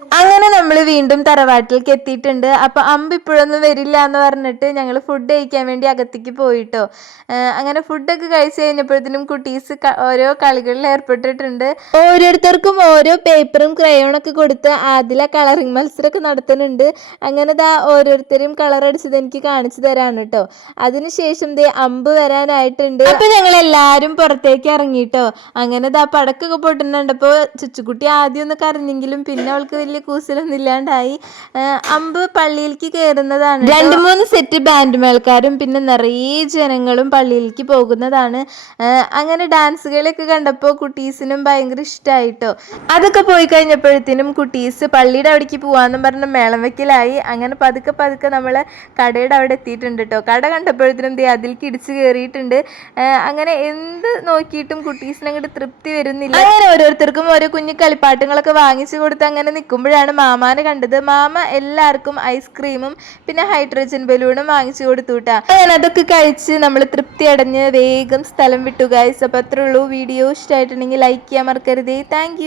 അങ്ങനെ നമ്മൾ വീണ്ടും തറവാട്ടിലേക്ക് എത്തിയിട്ടുണ്ട്. അപ്പൊ അമ്പ് ഇപ്പോഴൊന്നും വരില്ല എന്ന് പറഞ്ഞിട്ട് ഞങ്ങൾ ഫുഡ് കഴിക്കാൻ വേണ്ടി അകത്തേക്ക് പോയിട്ടോ. അങ്ങനെ ഫുഡൊക്കെ കഴിച്ചു കഴിഞ്ഞപ്പോഴത്തേനും കുട്ടീസ് ഓരോ കളികളിൽ ഏർപ്പെട്ടിട്ടുണ്ട്. ഓരോരുത്തർക്കും ഓരോ പേപ്പറും ക്രയോണൊക്കെ കൊടുത്ത് ആദില കളറിങ് മത്സരമൊക്കെ നടത്തുന്നുണ്ട്. അങ്ങനെ ഓരോരുത്തരും കളർ അടിച്ചത് എനിക്ക് കാണിച്ചു തരാണ് കേട്ടോ. അതിനുശേഷം അമ്പ് വരാനായിട്ടുണ്ട്. അപ്പൊ ഞങ്ങൾ എല്ലാരും പുറത്തേക്ക് ഇറങ്ങിട്ടോ. അങ്ങനെ പടക്കൊക്കെ പൊട്ടുന്നുണ്ടപ്പോ ചുച്ചുകുട്ടി ആദ്യം ഒന്ന് കരഞ്ഞെങ്കിലും പിന്നെ അവൾക്ക് വലിയ കൂസലൊന്നും ഇല്ലാണ്ടായി. അമ്പ് പള്ളിയിലേക്ക് കയറുന്നതാണ്. 2-3 സെറ്റ് ബാൻഡ് മേൾക്കാരും പിന്നെ നിറയെ ജനങ്ങളും പള്ളിയിലേക്ക് പോകുന്നതാണ്. അങ്ങനെ ഡാൻസുകളൊക്കെ കണ്ടപ്പോൾ കുട്ടീസിനും ഭയങ്കര ഇഷ്ടമായിട്ടോ. അതൊക്കെ പോയി കഴിഞ്ഞപ്പോഴത്തേനും കുട്ടീസ് പള്ളിയുടെ അവിടേക്ക് പോവാന്നും പറഞ്ഞ മേളം വെക്കലായി. അങ്ങനെ പതുക്കെ പതുക്കെ നമ്മള് കടയുടെ അവിടെ എത്തിയിട്ടുണ്ട് കേട്ടോ. കട കണ്ടപ്പോഴത്തേനും അതിലേക്ക് ഇടിച്ചു കയറിയിട്ടുണ്ട്. അങ്ങനെ എന്ത് നോക്കിയിട്ടും കുട്ടീസിന് അങ്ങോട്ട് തൃപ്തി വരുന്നില്ല. അങ്ങനെ ഓരോരുത്തർക്കും ഓരോ കുഞ്ഞു കളിപ്പാട്ടങ്ങളൊക്കെ വാങ്ങിച്ചു കൊടുത്ത് അങ്ങനെ നിൽക്കുമ്പോഴാണ് മാമാനെ കണ്ടത്. മാമ എല്ലാവർക്കും ഐസ്ക്രീമും പിന്നെ ഹൈഡ്രജൻ ബലൂണും വാങ്ങിച്ചു കൊടുത്തു കേട്ടാ. അങ്ങനെ അതൊക്കെ കഴിച്ച് നമ്മൾ തൃപ്തി അടഞ്ഞ് വേഗം സ്ഥലം വിട്ടു ഗൈസ്. അപ്പോൾ അത്രേ ഉള്ളൂ. വീഡിയോ ഇഷ്ടമായിട്ടുണ്ടെങ്കിൽ ലൈക്ക് ചെയ്യാൻ മറക്കരുതേ. താങ്ക്